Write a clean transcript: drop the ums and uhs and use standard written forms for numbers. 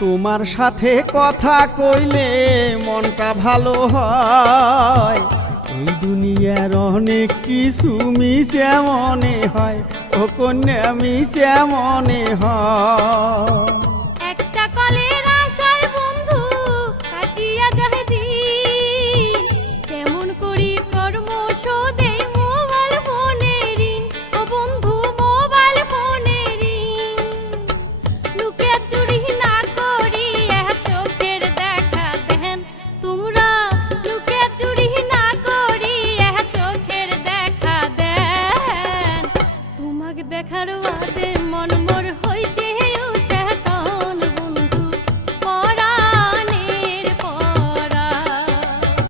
তোমার সাথে কথা কইলে মনটা ভালো হয়, এই দুনিয়ার অনেক কিছু মিশে মনে হয়, ও কন্যা মিশে মনে হয়। একটা কলে